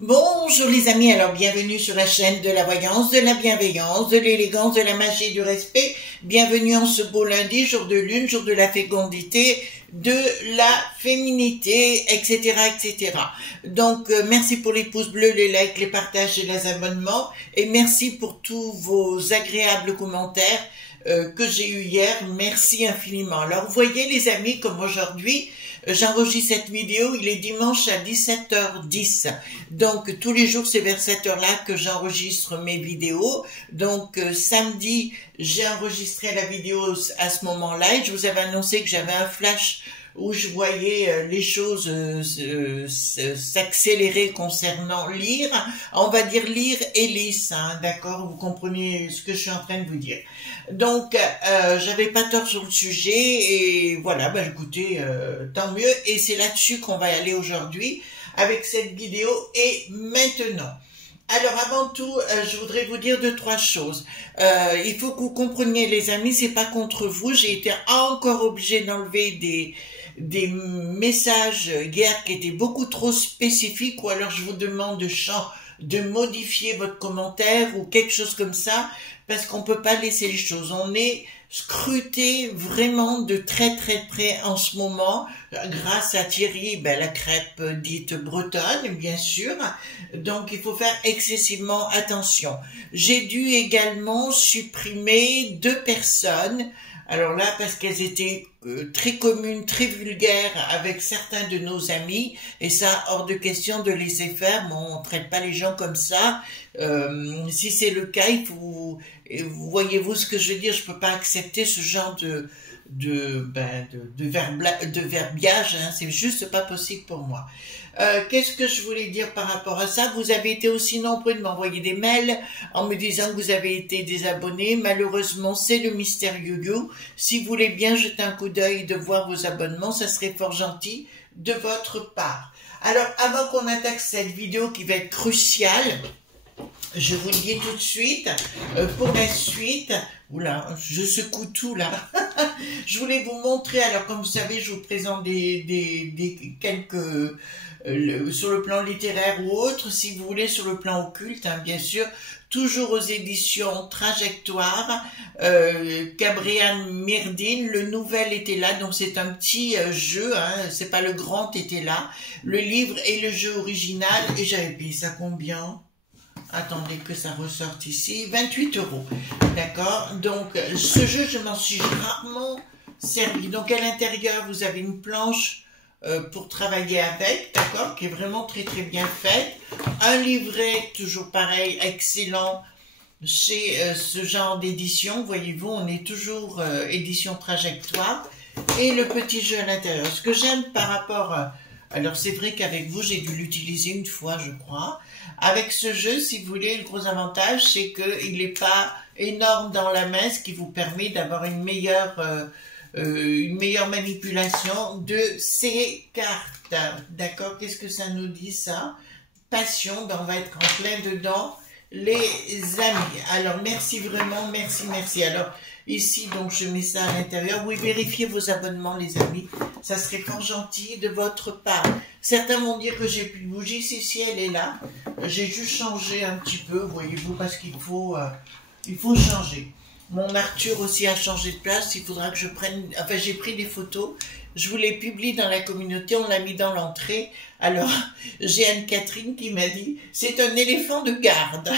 Bonjour les amis, alors bienvenue sur la chaîne de la voyance, de la bienveillance, de l'élégance, de la magie et du respect. Bienvenue en ce beau lundi, jour de lune, jour de la fécondité, de la féminité, etc. etc. Donc merci pour les pouces bleus, les likes, les partages et les abonnements. Et merci pour tous vos agréables commentaires que j'ai eu hier. Merci infiniment. Alors vous voyez les amis, comme aujourd'hui, j'enregistre cette vidéo, il est dimanche à 17h10. Donc tous les jours c'est vers cette heure-là que j'enregistre mes vidéos. Donc samedi j'ai enregistré la vidéo à ce moment-là et je vous avais annoncé que j'avais un flash où je voyais les choses s'accélérer concernant lire. On va dire lire et lisse, hein, d'accord? Vous comprenez ce que je suis en train de vous dire. Donc, j'avais pas tort sur le sujet et voilà, bah écoutez, tant mieux. Et c'est là-dessus qu'on va aller aujourd'hui avec cette vidéo et maintenant. Alors avant tout, je voudrais vous dire deux, trois choses. Il faut que vous compreniez les amis, c'est pas contre vous. J'ai été encore obligée d'enlever des messages hier qui étaient beaucoup trop spécifiques ou alors je vous demande de modifier votre commentaire ou quelque chose comme ça parce qu'on peut pas laisser les choses. On est scruté vraiment de très très près en ce moment grâce à Thierry, la crêpe dite bretonne bien sûr, donc il faut faire excessivement attention. J'ai dû également supprimer 2 personnes. Alors là, parce qu'elles étaient très communes, très vulgaires avec certains de nos amis, et ça, hors de question de laisser faire, on ne traite pas les gens comme ça. Si c'est le cas, il faut, voyez-vous ce que je veux dire, je peux pas accepter ce genre de verbiage, hein, c'est juste pas possible pour moi. Qu'est-ce que je voulais dire par rapport à ça? Vous avez été aussi nombreux de m'envoyer des mails en me disant que vous avez été désabonnés. Malheureusement, c'est le mystérieux You. Si vous voulez bien jeter un coup d'œil de voir vos abonnements, ça serait fort gentil de votre part. Alors, avant qu'on attaque cette vidéo qui va être cruciale, je vous le dis tout de suite, pour la suite, oula, je secoue tout là, je voulais vous montrer, alors comme vous savez, je vous présente quelques, sur le plan littéraire ou autre, si vous voulez, sur le plan occulte, hein, bien sûr, toujours aux éditions Trajectoire, Gabriel Myrdine, le nouvel était là, donc c'est un petit jeu, hein, c'est pas le grand était là, le livre et le jeu original, et j'avais payé ça combien? Attendez que ça ressorte ici, 28 €, d'accord? Donc ce jeu, je m'en suis rarement servi. Donc à l'intérieur, vous avez une planche pour travailler avec, d'accord? Qui est vraiment très très bien faite. Un livret, toujours pareil, excellent chez ce genre d'édition. Voyez-vous, on est toujours édition Trajectoire. Et le petit jeu à l'intérieur. Ce que j'aime par rapport... alors c'est vrai qu'avec vous, j'ai dû l'utiliser une fois, je crois. Avec ce jeu, si vous voulez, le gros avantage, c'est qu'il n'est pas énorme dans la main, ce qui vous permet d'avoir une meilleure manipulation de ces cartes. D'accord? Qu'est-ce que ça nous dit, ça? Passion, on va être en plein dedans, les amis. Alors, merci vraiment, merci, merci. Alors, ici, donc, je mets ça à l'intérieur. Oui, vérifiez vos abonnements, les amis. Ça serait fort gentil de votre part. Certains vont dire que j'ai plus de bougie. Si, elle est là. J'ai juste changé un petit peu, voyez-vous, parce qu'il faut changer. Mon Arthur aussi a changé de place. Il faudra que je prenne... Enfin, j'ai pris des photos. Je vous les publie dans la communauté. On l'a mis dans l'entrée. Alors, j'ai Anne-Catherine qui m'a dit, c'est un éléphant de garde.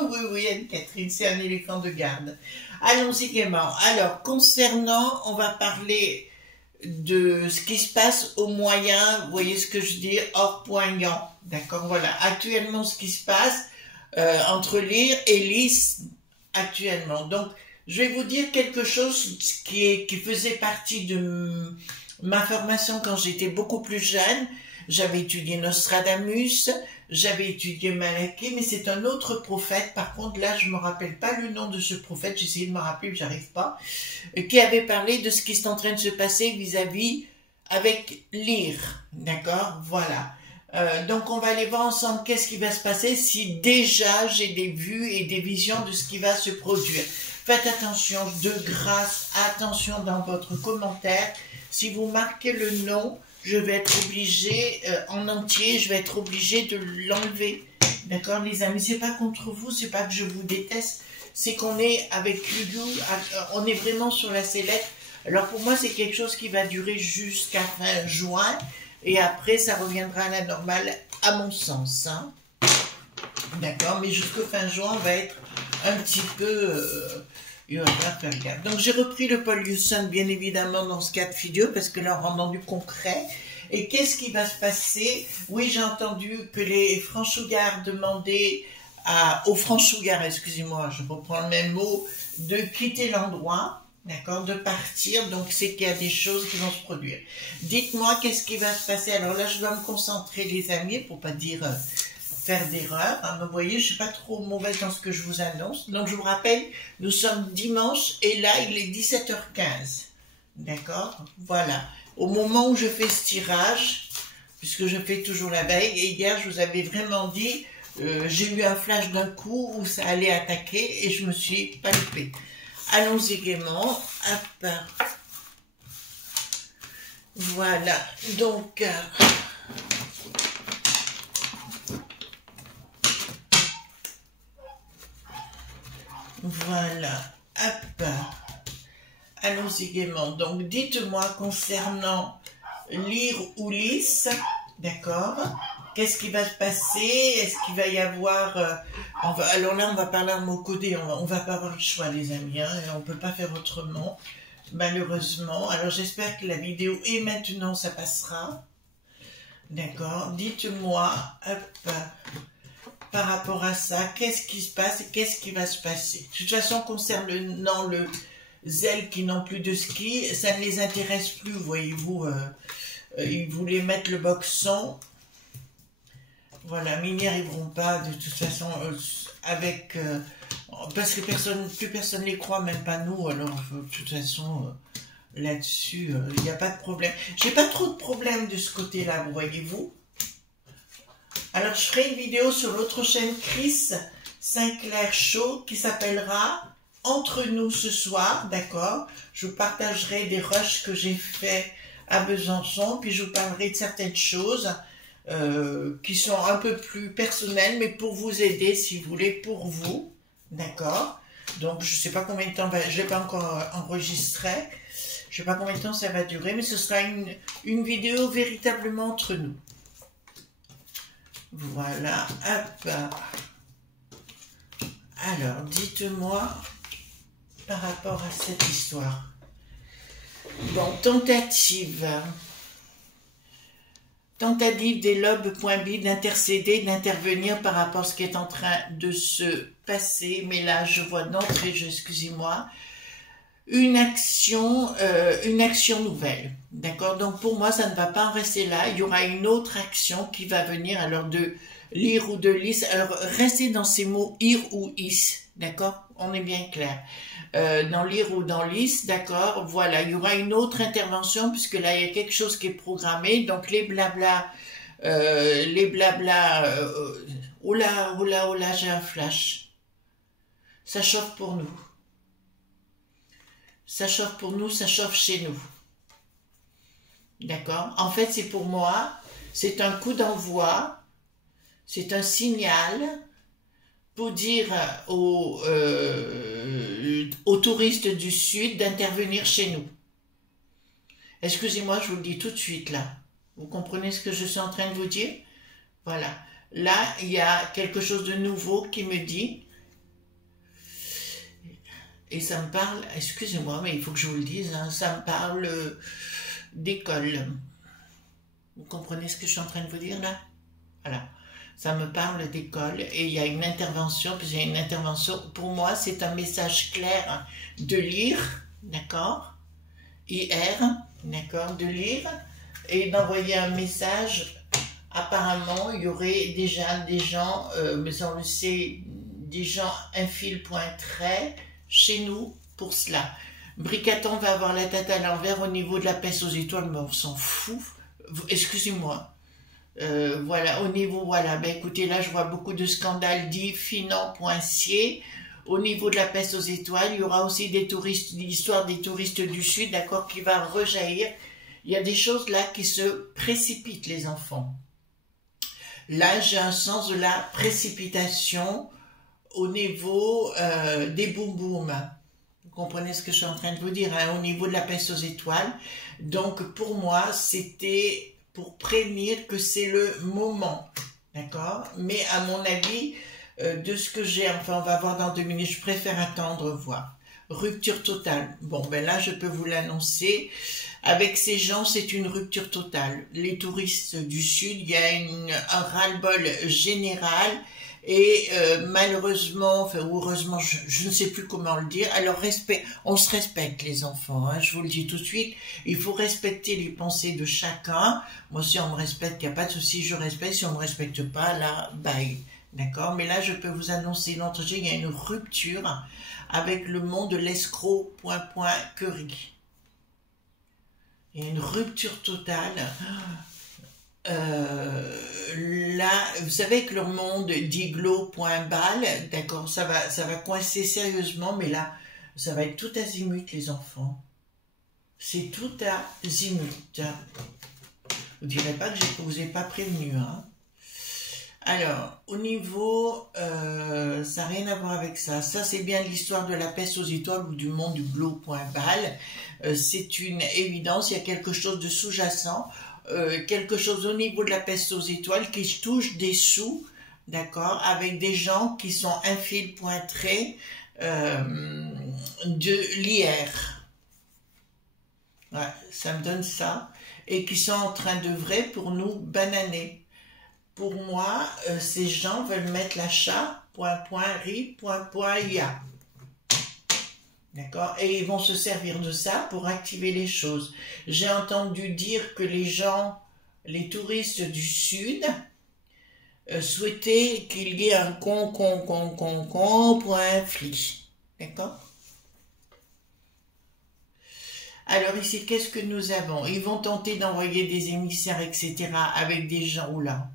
Oui, oui, Anne-Catherine, c'est un éléphant de garde. Allons-y gaiement. Alors, concernant, on va parler de ce qui se passe au moyen, vous voyez ce que je dis, hors poignant. D'accord, voilà. Actuellement, ce qui se passe entre lire et lisse, actuellement. Donc, je vais vous dire quelque chose qui faisait partie de ma formation quand j'étais beaucoup plus jeune. J'avais étudié Nostradamus, j'avais étudié Malachi, mais c'est un autre prophète. Par contre, là, je me rappelle pas le nom de ce prophète. J'ai essayé de me rappeler, mais j'arrive pas. Qui avait parlé de ce qui est en train de se passer vis-à-vis avec l'Ire. D'accord? Voilà. Donc, on va aller voir ensemble qu'est-ce qui va se passer si déjà j'ai des vues et des visions de ce qui va se produire. Faites attention, de grâce, attention dans votre commentaire. Si vous marquez le nom, je vais être obligée, en entier, je vais être obligée de l'enlever. D'accord, les amis? C'est pas contre vous, c'est pas que je vous déteste, c'est qu'on est avec Lulu, on est vraiment sur la sellette. Alors pour moi, c'est quelque chose qui va durer jusqu'à fin juin, et après, ça reviendra à la normale, à mon sens. Hein. D'accord, mais jusqu'au fin juin, on va être un petit peu... il va falloir faire gaffe. Donc j'ai repris le Paul Hewson, bien évidemment, dans ce cas de figure, parce que là, on rentre dans du concret. Et qu'est-ce qui va se passer? Oui, j'ai entendu que les franchouillards demandaient aux franchouillards, excusez-moi, je reprends le même mot, de quitter l'endroit, d'accord, de partir. Donc c'est qu'il y a des choses qui vont se produire. Dites-moi qu'est-ce qui va se passer. Alors là, je dois me concentrer, les amis, pour pas dire... faire d'erreur. Hein. Vous voyez, je suis pas trop mauvaise dans ce que je vous annonce. Donc, je vous rappelle, nous sommes dimanche et là, il est 17h15. D'accord? Voilà. Au moment où je fais ce tirage, puisque je fais toujours la veille, et hier, je vous avais vraiment dit, j'ai eu un flash d'un coup où ça allait attaquer et je me suis pas loupée. Allons-y gaiement. Hop. Voilà. Donc... voilà, hop, allons-y gaiement. Donc, dites-moi concernant Lyre ou Lys, d'accord? Qu'est-ce qui va se passer? Est-ce qu'il va y avoir... alors là, on va parler en mot codé, on va pas avoir le choix, les amis, hein, et on peut pas faire autrement, malheureusement. Alors, j'espère que la vidéo est maintenant, ça passera. D'accord? Dites-moi, hop... par rapport à ça, qu'est-ce qui se passe et qu'est-ce qui va se passer. De toute façon, concernant le zèle qui n'ont plus de ski, ça ne les intéresse plus, voyez-vous. Ils voulaient mettre le boxon. Voilà, mais ils n'y arriveront pas, de toute façon, avec... parce que plus personne les croit, même pas nous, alors de toute façon, là-dessus, il n'y a pas de problème. J'ai pas trop de problèmes de ce côté-là, voyez-vous. Alors, je ferai une vidéo sur l'autre chaîne Chris Sinclair Show qui s'appellera Entre nous ce soir, d'accord? Je vous partagerai des rushs que j'ai fait à Besançon, puis je vous parlerai de certaines choses qui sont un peu plus personnelles, mais pour vous aider, si vous voulez, pour vous, d'accord? Donc, je ne sais pas combien de temps, je ne l'ai pas encore enregistré, je ne sais pas combien de temps ça va durer, mais ce sera une vidéo véritablement entre nous. Voilà, hop. Alors, dites-moi par rapport à cette histoire. Bon, tentative des lobes.b d'intercéder, d'intervenir par rapport à ce qui est en train de se passer. Mais là, je vois d'entrée, excusez-moi, une action nouvelle. D'accord? Donc pour moi, ça ne va pas en rester là. Il y aura une autre action qui va venir, alors de Lyre ou de Lys. Alors restez dans ces mots ir ou is. D'accord? On est bien clair. Dans Lyre ou dans Lys, d'accord? Voilà, il y aura une autre intervention puisque là, il y a quelque chose qui est programmé. Donc les blabla, oh là, j'ai un flash. Ça chauffe pour nous. Ça chauffe pour nous, ça chauffe chez nous. D'accord? En fait, c'est pour moi, c'est un coup d'envoi, c'est un signal pour dire aux touristes du Sud d'intervenir chez nous. Excusez-moi, je vous le dis tout de suite là. Vous comprenez ce que je suis en train de vous dire? Voilà. Là, il y a quelque chose de nouveau qui me dit... Et ça me parle, excusez-moi, mais il faut que je vous le dise, hein, ça me parle d'école. Vous comprenez ce que je suis en train de vous dire là? Voilà. ça me parle d'école et il y a une intervention, puis il y a une intervention. Pour moi, c'est un message clair de lire, d'accord? IR, d'accord? De lire et d'envoyer un message. Apparemment, il y aurait déjà des gens, mais ça on le sait, des gens un fil point trait chez nous pour cela. Bricaton va avoir la tête à l'envers au niveau de la peste aux étoiles, mais on s'en fout. Excusez-moi. Voilà, au niveau, voilà, ben écoutez, là je vois beaucoup de scandales dits Finan-Poincier. Au niveau de la peste aux étoiles, il y aura aussi des touristes, l'histoire des touristes du Sud, d'accord, qui va rejaillir. Il y a des choses là qui se précipitent, les enfants. Là, j'ai un sens de la précipitation au niveau des boum-boum. Vous comprenez ce que je suis en train de vous dire, hein, au niveau de la peste aux étoiles. Donc, pour moi, c'était pour prévenir que c'est le moment, d'accord? Mais à mon avis, de ce que j'ai, enfin, on va voir dans 2 minutes, je préfère attendre, voir. Rupture totale. Bon, ben là, je peux vous l'annoncer. Avec ces gens, c'est une rupture totale. Les touristes du Sud, il y a un ras-le-bol général et malheureusement, enfin heureusement, je ne sais plus comment le dire. Alors on se respecte les enfants, hein, je vous le dis tout de suite. Il faut respecter les pensées de chacun. Moi, si on me respecte, il n'y a pas de souci, je respecte. Si on ne me respecte pas, là, bye. D'accord? Mais là, je peux vous annoncer l'entrée, il y a une rupture avec le monde de l'escroc, Curry. Il y a une rupture totale. Là, vous savez que le monde d'Iglo.bal, d'accord, ça va coincer sérieusement, mais là, ça va être tout azimut, les enfants. C'est tout azimut. Vous direz pas que je vous ai pas prévenu, hein. Alors, au niveau, ça n'a rien à voir avec ça. Ça, c'est bien l'histoire de la peste aux étoiles ou du monde du Glo.bal. C'est une évidence, il y a quelque chose de sous-jacent, quelque chose au niveau de la peste aux étoiles qui touche des sous, d'accord, avec des gens qui sont infiltrés de l'IR. Ouais, ça me donne ça. Et qui sont en train d'œuvrer pour nous bananer. Pour moi, ces gens veulent mettre l'achat, .ri.ia. D'accord? Et ils vont se servir de ça pour activer les choses. J'ai entendu dire que les gens, les touristes du Sud, souhaitaient qu'il y ait un .fli. D'accord? Alors ici, qu'est-ce que nous avons? Ils vont tenter d'envoyer des émissaires, etc. avec des gens, là.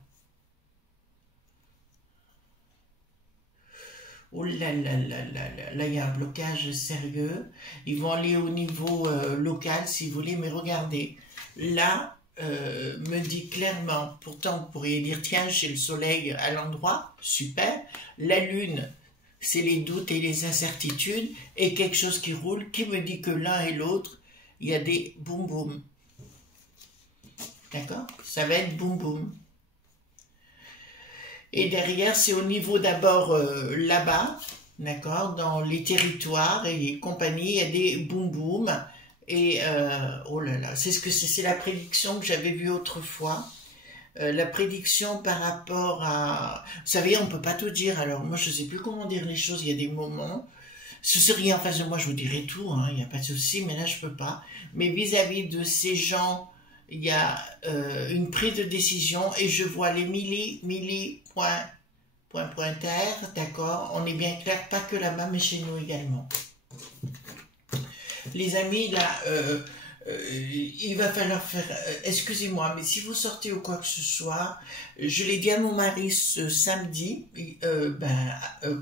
Oh là là là là là, là il y a un blocage sérieux. Ils vont aller au niveau local si vous voulez, mais regardez, là, me dit clairement, pourtant vous pourriez dire, tiens, j'ai le soleil à l'endroit, super, la lune, c'est les doutes et les incertitudes, et quelque chose qui roule, qui me dit que l'un et l'autre, il y a des boum boum. D'accord? Ça va être boum boum. Et derrière, c'est au niveau d'abord là-bas, d'accord, dans les territoires et compagnie, il y a des boum boum. Et oh là là, c'est la prédiction que j'avais vue autrefois. La prédiction par rapport à... Vous savez, on ne peut pas tout dire, alors moi je ne sais plus comment dire les choses, il y a des moments... Si vous seriez en face de moi, je vous dirais tout, hein, il n'y a pas de souci, mais là je ne peux pas. Mais vis-à-vis de ces gens... Il y a une prise de décision et je vois les pointaires, d'accord, on est bien clair, pas que là-bas, mais chez nous également. Les amis, là, il va falloir faire, excusez-moi, mais si vous sortez ou quoi que ce soit, je l'ai dit à mon mari ce samedi,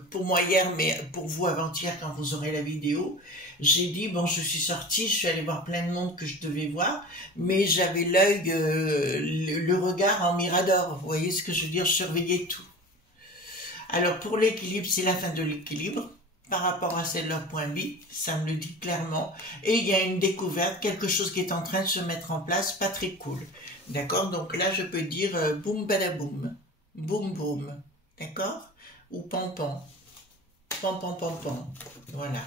pour moi hier, mais pour vous avant-hier quand vous aurez la vidéo, j'ai dit, bon, je suis sortie, je suis allée voir plein de monde que je devais voir, mais j'avais l'œil, le regard en mirador, vous voyez ce que je veux dire, je surveillais tout. Alors, pour l'équilibre, c'est la fin de l'équilibre, par rapport à leur point B, ça me le dit clairement, et il y a une découverte, quelque chose qui est en train de se mettre en place, pas très cool, d'accord? Donc là, je peux dire boum badaboum, boum boum, d'accord? Ou pam pam, pam pam pam pam, voilà.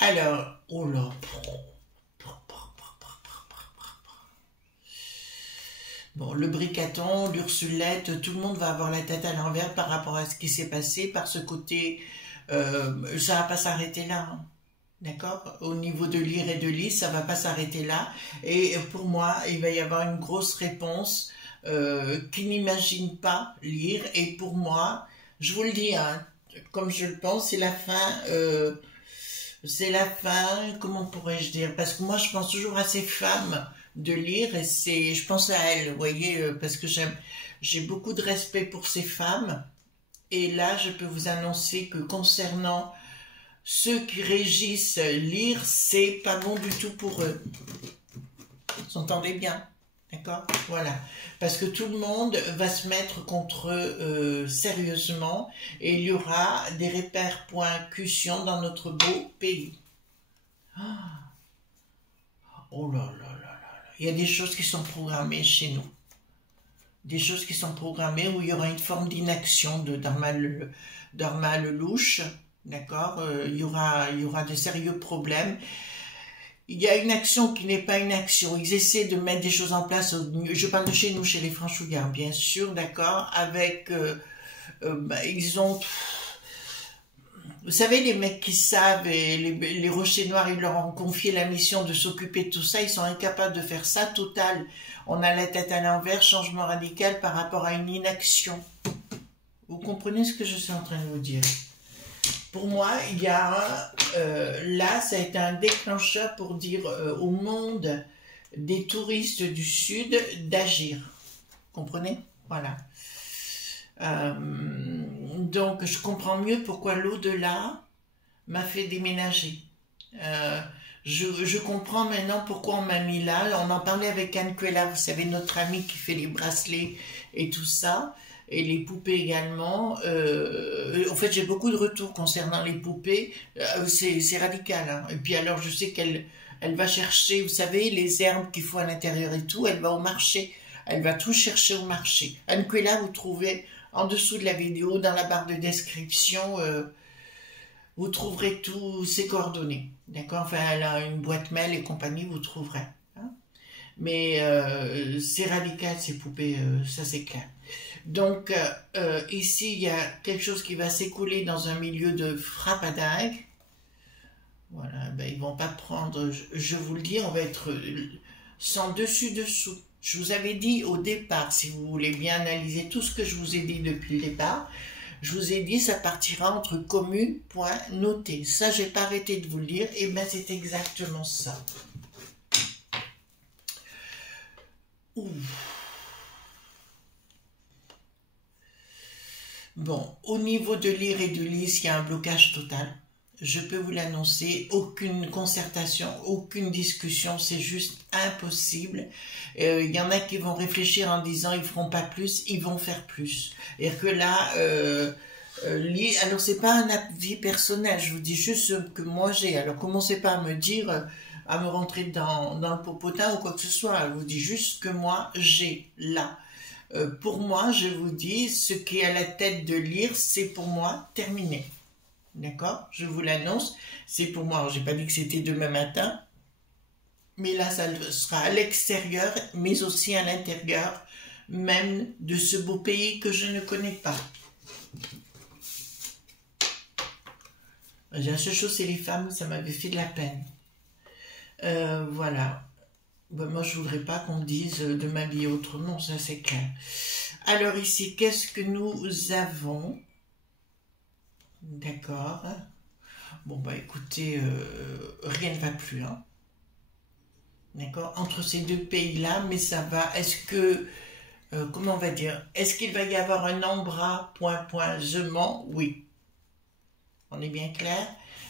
Alors, oh là, Bon, le Bricaton, l'Ursulette, tout le monde va avoir la tête à l'envers par rapport à ce qui s'est passé, par ce côté, ça va pas s'arrêter là, hein. D'accord? Au niveau de lire et de lire, ça va pas s'arrêter là. Et pour moi, il va y avoir une grosse réponse qui n'imagine pas lire. Et pour moi, je vous le dis, hein, comme je le pense, c'est la fin, comment pourrais-je dire? Parce que moi, je pense toujours à ces femmes de lire et je pense à elles, vous voyez, parce que j'ai beaucoup de respect pour ces femmes. Et là, je peux vous annoncer que concernant ceux qui régissent lire, c'est pas bon du tout pour eux. Vous entendez bien? D'accord? Voilà. Parce que tout le monde va se mettre contre eux sérieusement et il y aura des répercussions dans notre beau pays. Oh là là là là. Il y a des choses qui sont programmées chez nous. Des choses qui sont programmées où il y aura une forme d'inaction d'Arma Lelouch. D'accord, il y aura de sérieux problèmes. Il y a une action qui n'est pas une action. Ils essaient de mettre des choses en place. Je parle de chez nous, chez les Franchouillards, bien sûr, d'accord. Avec, ils ont, vous savez, les mecs qui savent et les Rochers Noirs, ils leur ont confié la mission de s'occuper de tout ça. Ils sont incapables de faire ça. Total, on a la tête à l'envers, changement radical par rapport à une inaction. Vous comprenez ce que je suis en train de vous dire? Pour moi, il y a là, ça a été un déclencheur pour dire au monde des touristes du Sud d'agir. Comprenez? Voilà. Donc, je comprends mieux pourquoi l'au-delà m'a fait déménager. Je comprends maintenant pourquoi on m'a mis là. On en parlait avec Anne Quella, vous savez, notre amie qui fait les bracelets et tout ça. Et les poupées également. En fait, j'ai beaucoup de retours concernant les poupées. C'est radical, hein. Et puis alors, je sais qu'elle va chercher, vous savez, les herbes qu'il faut à l'intérieur et tout. Elle va au marché. Elle va tout chercher au marché. Anne Quella, vous trouvez en dessous de la vidéo, dans la barre de description, vous trouverez tous ses coordonnées. D'accord? Enfin, elle a une boîte mail et compagnie, vous trouverez. Hein. Mais c'est radical, ces poupées, ça c'est clair. Donc, ici, il y a quelque chose qui va s'écouler dans un milieu de frappadingue. Voilà, ben, ils vont pas prendre, je vous le dis, on va être sans dessus-dessous. Je vous avais dit au départ, si vous voulez bien analyser tout ce que je vous ai dit depuis le départ, je vous ai dit ça partira entre communes, point, noté. Ça, j'ai pas arrêté de vous le dire, et ben c'est exactement ça. Ouh. Bon, au niveau de lire et de lire, il y a un blocage total. Je peux vous l'annoncer, aucune concertation, aucune discussion, c'est juste impossible. Il y en a qui vont réfléchir en disant ils feront pas plus, ils vont faire plus. Et que là, alors c'est pas un avis personnel, je vous dis juste ce que moi j'ai. Alors commencez pas à me dire, à me rentrer dans le popotin ou quoi que ce soit. Je vous dis juste ce que moi j'ai là. Pour moi, je vous dis, ce qui est à la tête de lire, c'est pour moi terminé. D'accord? Je vous l'annonce. C'est pour moi. J'ai pas dit que c'était demain matin. Mais là, ça sera à l'extérieur, mais aussi à l'intérieur, même de ce beau pays que je ne connais pas. La seule chose, c'est les femmes. Ça m'avait fait de la peine. Voilà. Ben, moi, je voudrais pas qu'on dise de m'habiller autrement. Ça, c'est clair. Alors ici, qu'est-ce que nous avons? D'accord. Bon, bah écoutez, rien ne va plus, hein. D'accord? Entre ces deux pays-là, mais ça va. Est-ce que, comment on va dire? Est-ce qu'il va y avoir un embrasement? Oui. On est bien clair?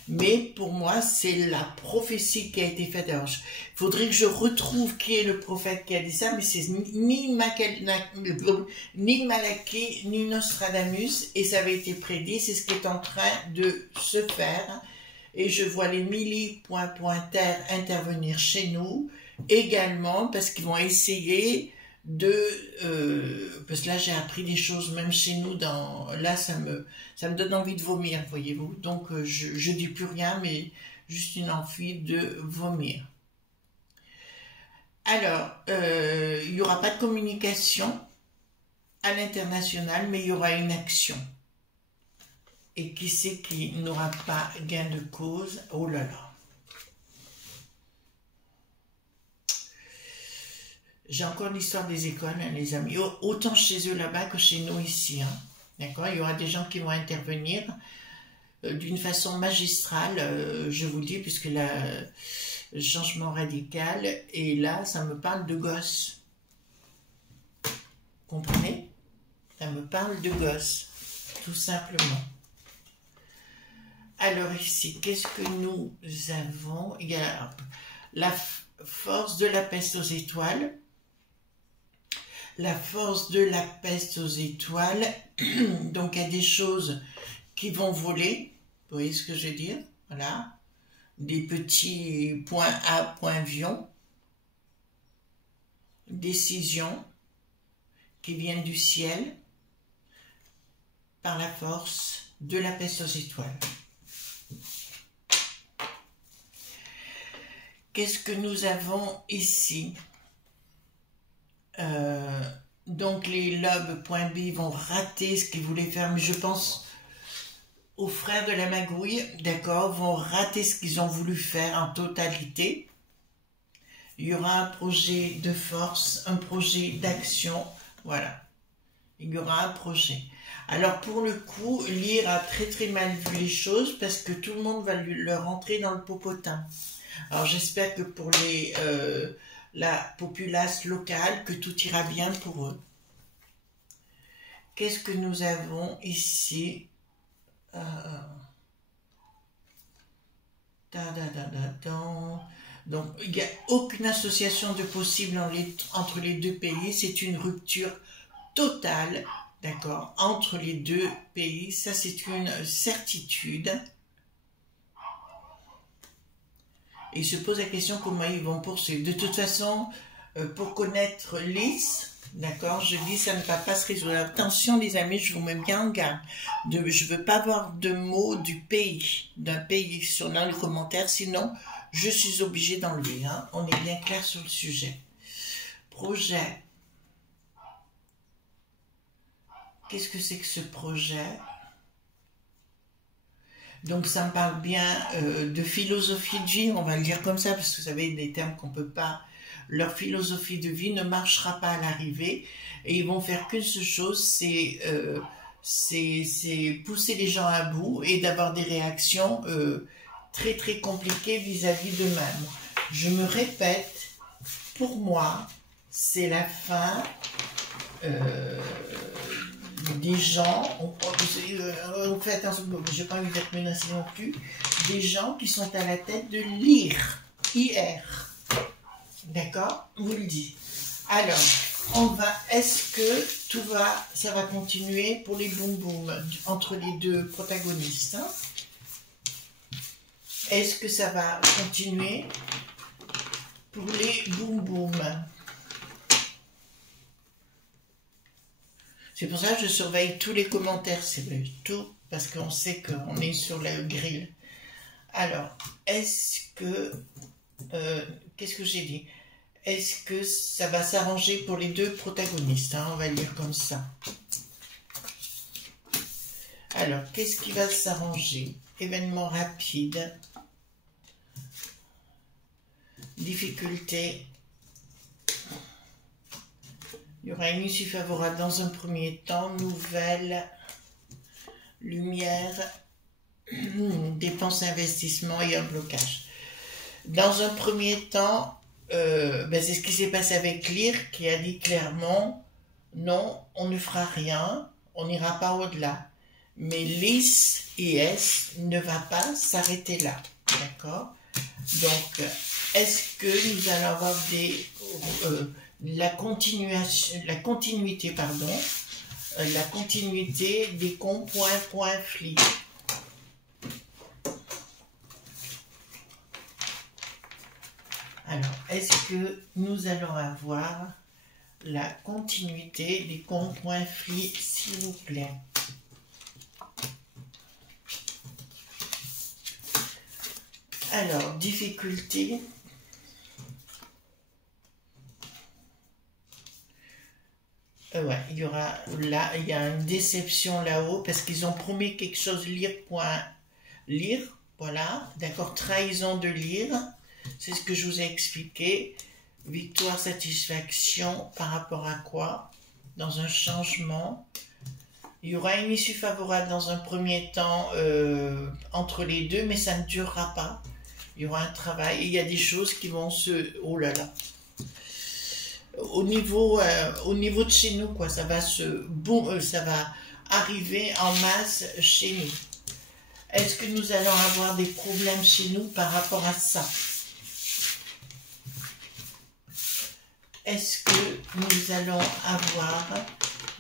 Mais pour moi, c'est la prophétie qui a été faite. Alors, il faudrait que je retrouve qui est le prophète qui a dit ça, mais c'est ni Malachi, ni Nostradamus, et ça avait été prédit, c'est ce qui est en train de se faire. Et je vois les Mili.Terre intervenir chez nous également, parce qu'ils vont essayer parce que là j'ai appris des choses même chez nous là ça me donne envie de vomir, voyez-vous, donc je dis plus rien, mais juste une envie de vomir. Alors, il n'y aura pas de communication à l'international, mais il y aura une action. Et qui sait qui n'aura pas gain de cause? Oh là là. J'ai encore l'histoire des écoles, hein, les amis. Autant chez eux là-bas que chez nous ici. Hein. D'accord? Il y aura des gens qui vont intervenir d'une façon magistrale, je vous le dis, puisque là, changement radical. Et là, ça me parle de gosses. Comprenez? Ça me parle de gosses, tout simplement. Alors ici, qu'est-ce que nous avons? Il y a la force de la peste aux étoiles. La force de la peste aux étoiles. Donc, il y a des choses qui vont voler. Vous voyez ce que je veux dire? Voilà. Des petits points A, points avion. Décisions qui viennent du ciel par la force de la peste aux étoiles. Qu'est-ce que nous avons ici? Donc les lobes.b vont rater ce qu'ils voulaient faire, mais je pense aux frères de la magouille, d'accord, vont rater ce qu'ils ont voulu faire en totalité. Il y aura un projet de force, un projet d'action, voilà. Il y aura un projet. Alors pour le coup, Lyre a très mal vu les choses parce que tout le monde va leur rentrer dans le popotin. Alors j'espère que pour la populace locale, que tout ira bien pour eux. Qu'est-ce que nous avons ici? Donc il n'y a aucune association de possible entre les deux pays. C'est une rupture totale, d'accord, entre les deux pays. Ça c'est une certitude. Et il se pose la question comment ils vont poursuivre. De toute façon, pour connaître Lys, d'accord, je dis ça ne va pas se résoudre. Attention les amis, je vous mets bien en garde. Je ne veux pas avoir de mots d'un pays dans les commentaires, sinon je suis obligée d'enlever. Hein. On est bien clair sur le sujet. Projet. Qu'est-ce que c'est que ce projet? Donc ça me parle bien de philosophie de vie, on va le dire comme ça, parce que vous savez, des termes qu'on peut pas... Leur philosophie de vie ne marchera pas à l'arrivée, et ils vont faire qu'une seule chose, c'est pousser les gens à bout et d'avoir des réactions très compliquées vis-à-vis d'eux-mêmes. Je me répète, pour moi, c'est la fin... des gens, faites attention, j'ai pas envie d'être menacé non plus, des gens qui sont à la tête de Lyre, IR, d'accord, vous le dites. Alors, est-ce que ça va continuer pour les boum boum entre les deux protagonistes, hein? Est-ce que ça va continuer pour les boum boum? C'est pour ça que je surveille tous les commentaires, c'est vrai, tout, parce qu'on sait qu'on est sur la grille. Alors, est-ce que... qu'est-ce que j'ai dit? Est-ce que ça va s'arranger pour les deux protagonistes, hein, on va le dire comme ça. Alors, qu'est-ce qui va s'arranger? Événement rapide. Difficulté. Il y aura une issue favorable dans un premier temps, nouvelle, lumière, dépenses, investissements et un blocage. Dans un premier temps, c'est ce qui s'est passé avec Lyre qui a dit clairement, non, on ne fera rien, on n'ira pas au-delà. Mais Lys IS ne va pas s'arrêter là, d'accord? Donc, est-ce que nous allons avoir la continuité des cons point flic. Alors, est-ce que nous allons avoir la continuité des cons point flic, s'il vous plaît? Alors, difficulté. Ouais, il y aura là, il y a une déception là-haut parce qu'ils ont promis quelque chose, lire, voilà, d'accord, trahison de lire, c'est ce que je vous ai expliqué, victoire, satisfaction, par rapport à quoi? Dans un changement, il y aura une issue favorable dans un premier temps entre les deux, mais ça ne durera pas, il y aura un travail, et il y a des choses qui vont se, oh là là, au niveau de chez nous, quoi, ça va ça va arriver en masse chez nous. Est-ce que nous allons avoir des problèmes chez nous par rapport à ça? Est-ce que nous allons avoir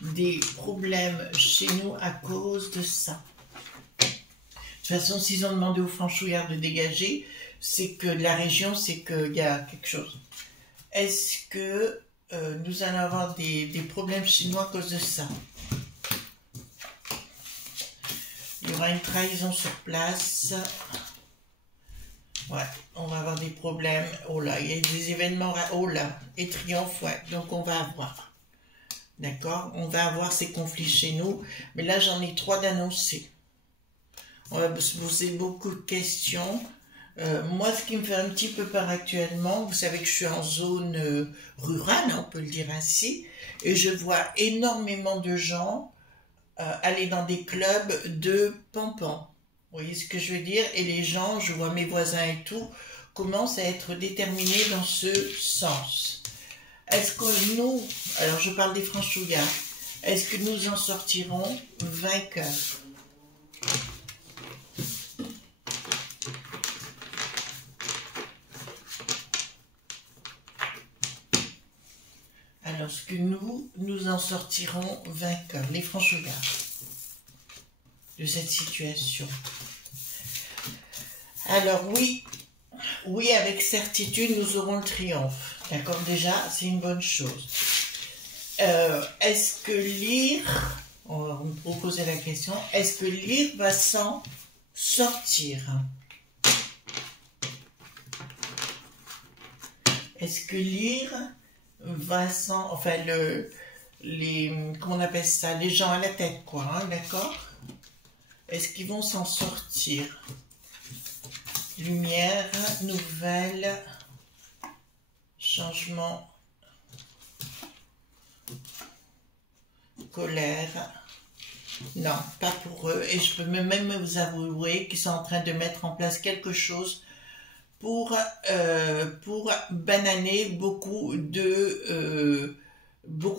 des problèmes chez nous à cause de ça? De toute façon, s'ils ont demandé aux franchouillards de dégager, c'est que la région, c'est qu'il y a quelque chose. Est-ce que nous allons avoir des problèmes chez nous à cause de ça? Il y aura une trahison sur place. Ouais, on va avoir des problèmes. Oh là, il y a des événements. Oh là, et triomphe, ouais. Donc on va avoir. D'accord? On va avoir ces conflits chez nous. Mais là, j'en ai 3 d'annoncés. On va se poser beaucoup de questions. Moi, ce qui me fait un petit peu peur actuellement, vous savez que je suis en zone rurale, on peut le dire ainsi, et je vois énormément de gens aller dans des clubs de pampan. Vous voyez ce que je veux dire? Et les gens, je vois mes voisins et tout, commencent à être déterminés dans ce sens. Est-ce que nous, alors je parle des franchouillards, est-ce que nous en sortirons vainqueurs? Alors, ce que nous en sortirons vainqueurs, les franchouillards, de cette situation. Alors oui, avec certitude, nous aurons le triomphe. D'accord, déjà, c'est une bonne chose. Est-ce que lire, on va me proposer la question, est-ce que lire va s'en sortir? Est-ce que lire va s'en, enfin comment on appelle ça, les gens à la tête, quoi, hein, d'accord? Est-ce qu'ils vont s'en sortir? Lumière, nouvelle, changement, colère. Non, pas pour eux. Et je peux même vous avouer qu'ils sont en train de mettre en place quelque chose pour bananer beaucoup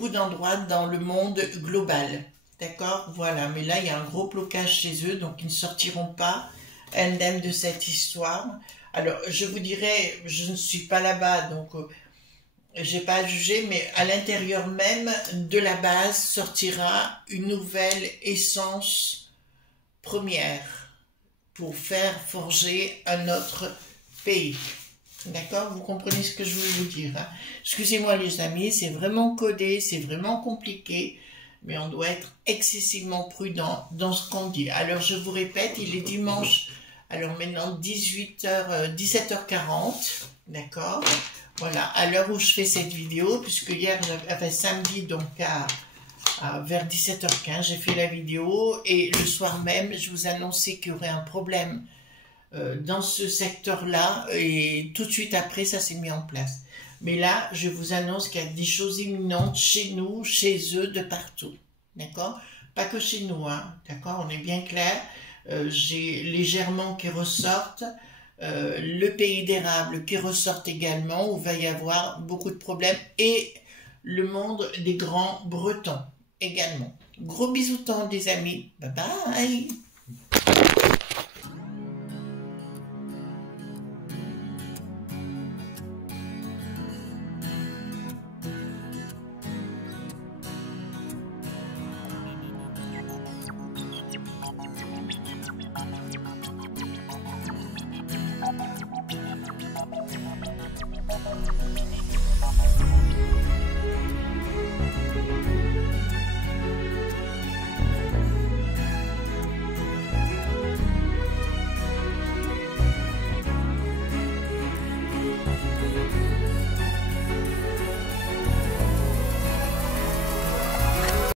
d'endroits dans le monde global. D'accord? Voilà. Mais là, il y a un gros blocage chez eux, donc ils ne sortiront pas indemnes de cette histoire. Alors, je vous dirais, je ne suis pas là-bas, donc j'ai pas à juger, mais à l'intérieur même de la base sortira une nouvelle essence première pour faire forger un autre pays. D'accord? Vous comprenez ce que je voulais vous dire, hein? Excusez-moi les amis, c'est vraiment codé, c'est vraiment compliqué, mais on doit être excessivement prudent dans ce qu'on dit. Alors je vous répète, il est dimanche, alors maintenant 17h40, d'accord? Voilà, à l'heure où je fais cette vidéo, puisque hier, enfin samedi, donc vers 17h15, j'ai fait la vidéo, et le soir même, je vous annonçais qu'il y aurait un problème dans ce secteur-là, et tout de suite après, ça s'est mis en place. Mais là, je vous annonce qu'il y a des choses imminentes chez nous, chez eux, de partout. D'accord? Pas que chez nous, hein. D'accord? On est bien clair. J'ai les Germans qui ressortent, le pays d'érable qui ressortent également, où il va y avoir beaucoup de problèmes, et le monde des grands Bretons également. Gros bisous les amis. Bye bye!